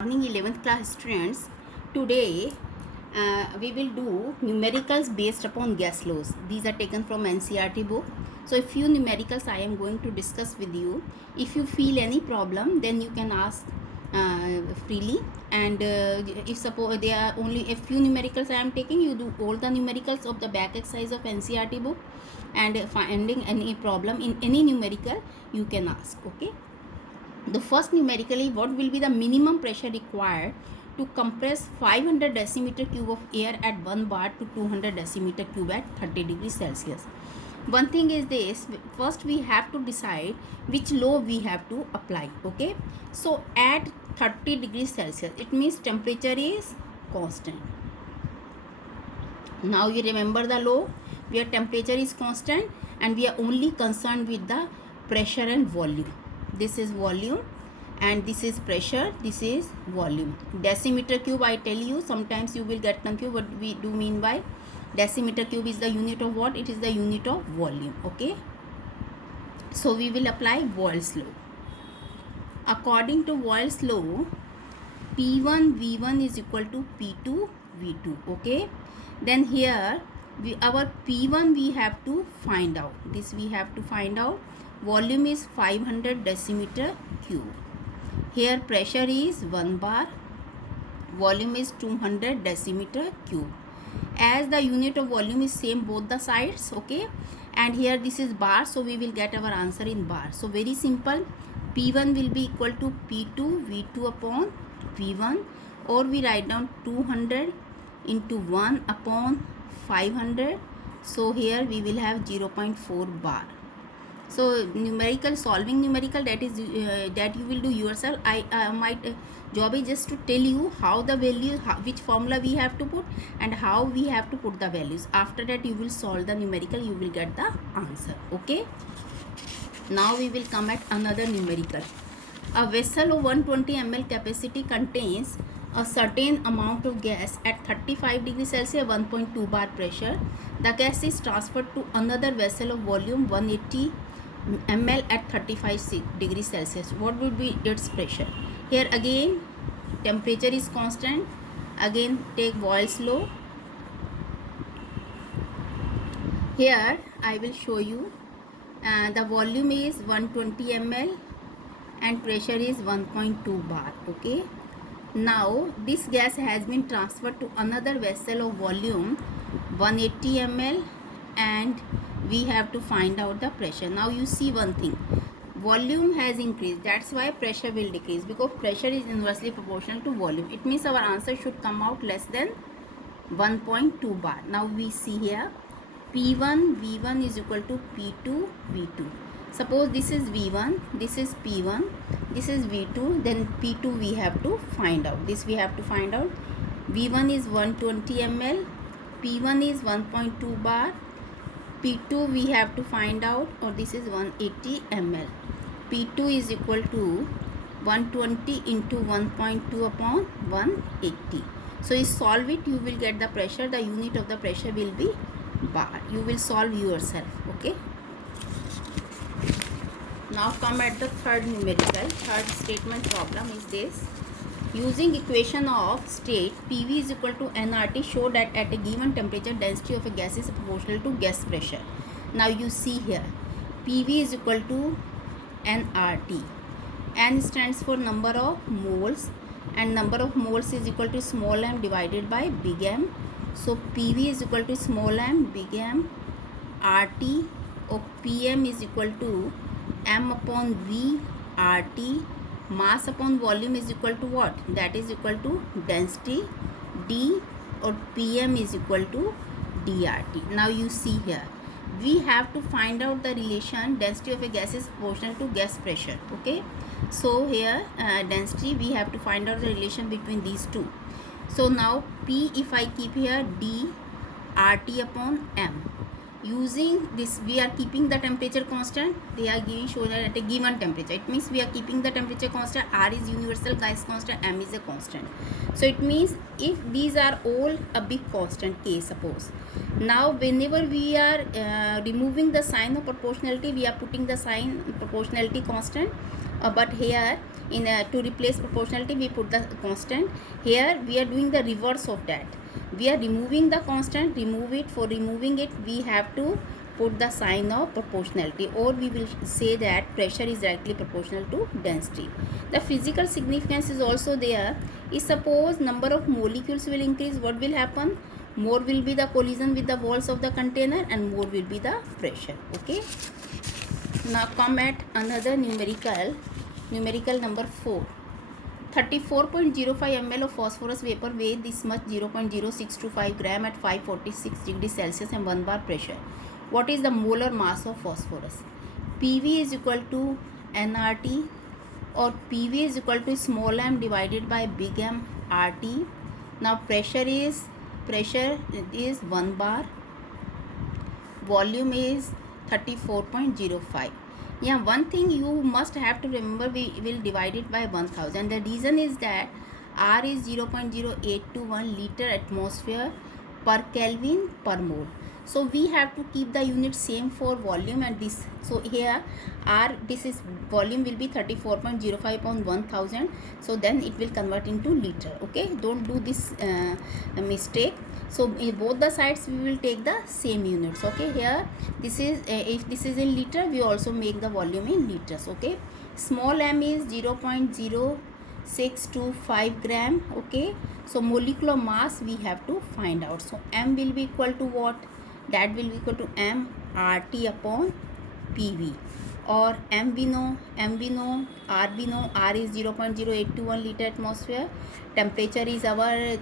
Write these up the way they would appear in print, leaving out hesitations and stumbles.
Morning 11th class students. Today we will do numericals based upon gas laws. These are taken from NCERT book. So a few numericals I am going to discuss with you. If you feel any problem, then you can ask freely, and if suppose there are only a few numericals I am taking, you do all the numericals of the back exercise of NCERT book, and finding any problem in any numerical you can ask. Okay. The first numerically, what will be the minimum pressure required to compress 500 decimeter cube of air at 1 bar to 200 decimeter cube at 30 degrees Celsius. One thing is this: first we have to decide which law we have to apply. Okay, so at 30 degrees Celsius, it means temperature is constant. Now you remember the law where temperature is constant and we are only concerned with the pressure and volume. This is volume and this is pressure, this is volume. Decimeter cube, I tell you, sometimes you will get confused what we do mean by decimeter cube. Is the unit of what? It is the unit of volume. Okay, so we will apply Boyle's law. According to Boyle's law, P1 V1 is equal to P2 V2. Okay, then here our P1 we have to find out. This we have to find out. Volume is 500 decimeter cube. Here pressure is 1 bar. Volume is 200 decimeter cube. As the unit of volume is same both the sides, okay, and here this is bar, so we will get our answer in bar. So very simple. P1 will be equal to P2 V2 upon V1, or we write down 200 into 1 upon 500. So here we will have 0.4 bar. So numerical, solving numerical, that is that you will do yourself. My job is just to tell you how the value, which formula we have to put and how we have to put the values. After that you will solve the numerical, you will get the answer. Okay, now we will come at another numerical. A vessel of 120 ml capacity contains a certain amount of gas at 35 degrees Celsius, 1.2 bar pressure. The gas is transferred to another vessel of volume 180 ml at 35 degrees Celsius. What would be its pressure? Here again temperature is constant. Again take Boyle's law. Here I will show you the volume is 120 ml and pressure is 1.2 bar. Okay, now this gas has been transferred to another vessel of volume 180 ml and we have to find out the pressure. Now you see one thing, volume has increased, that's why pressure will decrease, because pressure is inversely proportional to volume. It means our answer should come out less than 1.2 bar. Now we see here P1 V1 is equal to P2 V2. Suppose this is V1, this is P1, this is V2, then P2 we have to find out. This we have to find out. V1 is 120 ml, P1 is 1.2 bar, P2 we have to find out, or this is 180 ml. P2 is equal to 120 into 1.2 upon 180. So you solve it, you will get the pressure. The unit of the pressure will be bar. You will solve yourself. Okay, now come at the third numerical. Third statement problem is this: using equation of state PV is equal to nRT, show that at a given temperature density of a gas is proportional to gas pressure. Now you see here PV is equal to nRT. N stands for number of moles and number of moles is equal to small m divided by big M. So PV is equal to small m big M. RT of PM is equal to M upon V RT. Mass upon volume is equal to what? That is equal to density. D or PM is equal to DRT. Now you see here we have to find out the relation density of a gas is proportional to gas pressure. Okay, so here density, we have to find out the relation between these two. So now P, if I keep here D RT upon M, using this we are keeping the temperature constant. They are giving, show that at a given temperature, it means we are keeping the temperature constant. R is universal gas constant, M is a constant. So it means if these are all a big constant K, suppose, now whenever we are removing the sign of proportionality, we are putting the sign proportionality constant, but here In to replace proportionality, we put the constant. Here we are doing the reverse of that. We are removing the constant. Remove it. For removing it, we have to put the sign of proportionality, or we will say that pressure is directly proportional to density. The physical significance is also there. If suppose number of molecules will increase, what will happen? More will be the collision with the walls of the container and more will be the pressure. Okay. Now come at another numerical number 4. 34.05 ml of phosphorus vapor weigh this much, 0.0625 gram at 546 degrees Celsius and 1 bar pressure. What is the molar mass of phosphorus? PV is equal to nRT, or PV is equal to small m divided by big M RT. Now pressure is 1 bar, volume is 34.05. Yeah, one thing you must have to remember, we will divide it by 1000. The reason is that R is 0.0821 liter atmosphere per Kelvin per mole. So we have to keep the unit same for volume and this. So here R, this is volume will be 34.05 upon 1000. So then it will convert into liter. Okay, don't do this mistake. So in both the sides we will take the same units. Okay, here this is if this is in liter, we also make the volume in liters. Okay, small m is 0.0625 gram. Okay, so molecular mass we have to find out. So m will be equal to what? That will be equal to m RT upon PV, or m we know, R we know, R is 0.0821 liter atmosphere. Temperature is our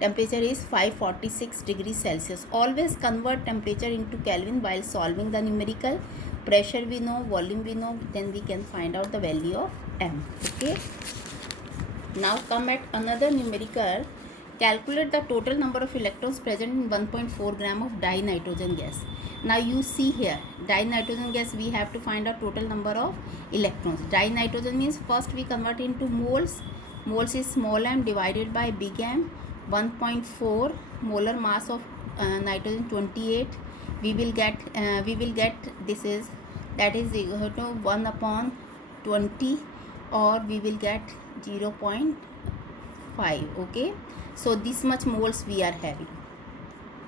temperature is 546 degrees Celsius. Always convert temperature into Kelvin while solving the numerical. Pressure we know, volume we know, then we can find out the value of m. Okay, now come at another numerical. Calculate the total number of electrons present in 1.4 gram of dinitrogen gas. Now you see here, dinitrogen gas, we have to find out total number of electrons. Dinitrogen means first we convert into moles. Moles is small m divided by big M. 1.4 molar mass of nitrogen 28. We will get this is, that is equal to 1 upon 20, or we will get 0.5. Okay, so this much moles we are having.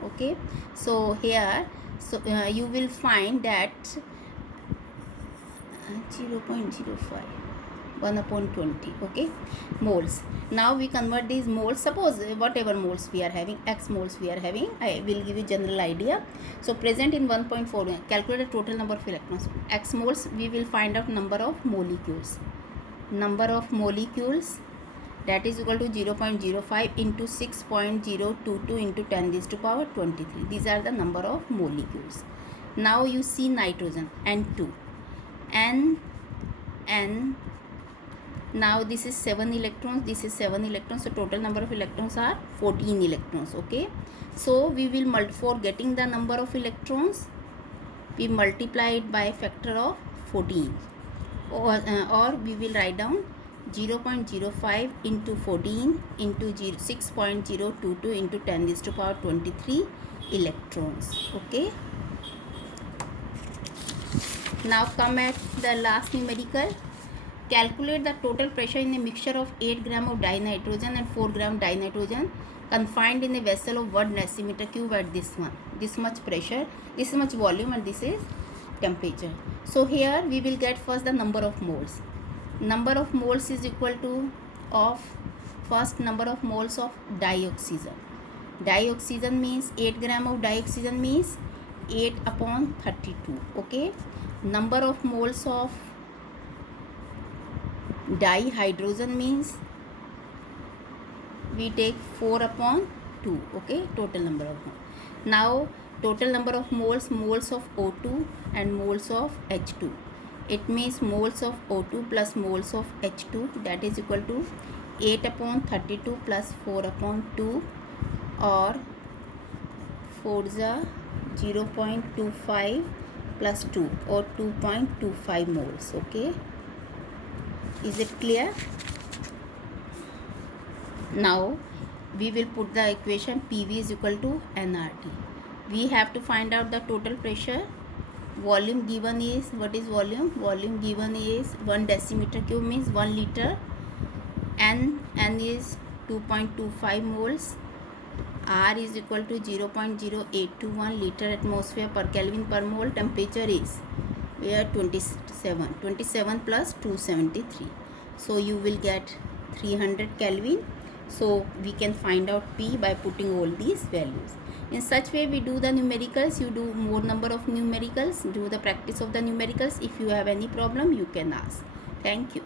Okay, so here, so you will find that 0.05, 1 upon 20. Okay, moles. Now we convert these moles. Suppose whatever moles we are having, x moles we are having, I will give you general idea. So present in 1.4, calculate the total number of electrons. X moles, we will find out number of molecules. Number of molecules, that is equal to 0.05 into 6.022 into 10 raised to power 23. These are the number of molecules. Now you see nitrogen, N2, N. Now this is 7 electrons, this is 7 electrons. So total number of electrons are 14 electrons. Okay, so we will for getting the number of electrons, we multiply it by a factor of 14, or we will write down 0.05 into 14 into 6.022 into 10 raised to power 23 electrons. Okay, now come at the last numerical. Calculate the total pressure in a mixture of 8 gram of dinitrogen and 4 gram dinitrogen confined in a vessel of 1 decimeter cube at this much pressure, this much volume, and this is temperature. So here we will get first the number of moles. Number of moles is equal to of first number of moles of dioxygen. Dioxygen means 8 gram of dioxygen means 8 upon 32. Okay, number of moles of dihydrogen means we take 4 upon 2. Okay, total number of moles. Now total number of moles of O2 and moles of H2. It means moles of O2 plus moles of H2, that is equal to 8 upon 32 plus 4 upon 2, or 4 is 0.25 plus 2, or 2.25 moles. Okay, is it clear? Now we will put the equation PV is equal to nRT. We have to find out the total pressure. volume given is, what is volume? Volume given is 1 decimeter cube means 1 liter. N is 2.25 moles. R is equal to 0.0821 liter atmosphere per Kelvin per mole. Temperature is where 27 plus 273. So you will get 300 Kelvin. So we can find out P by putting all these values. In such way we do the numericals. You do more number of numericals, do the practice of the numericals. If you have any problem, you can ask. Thank you.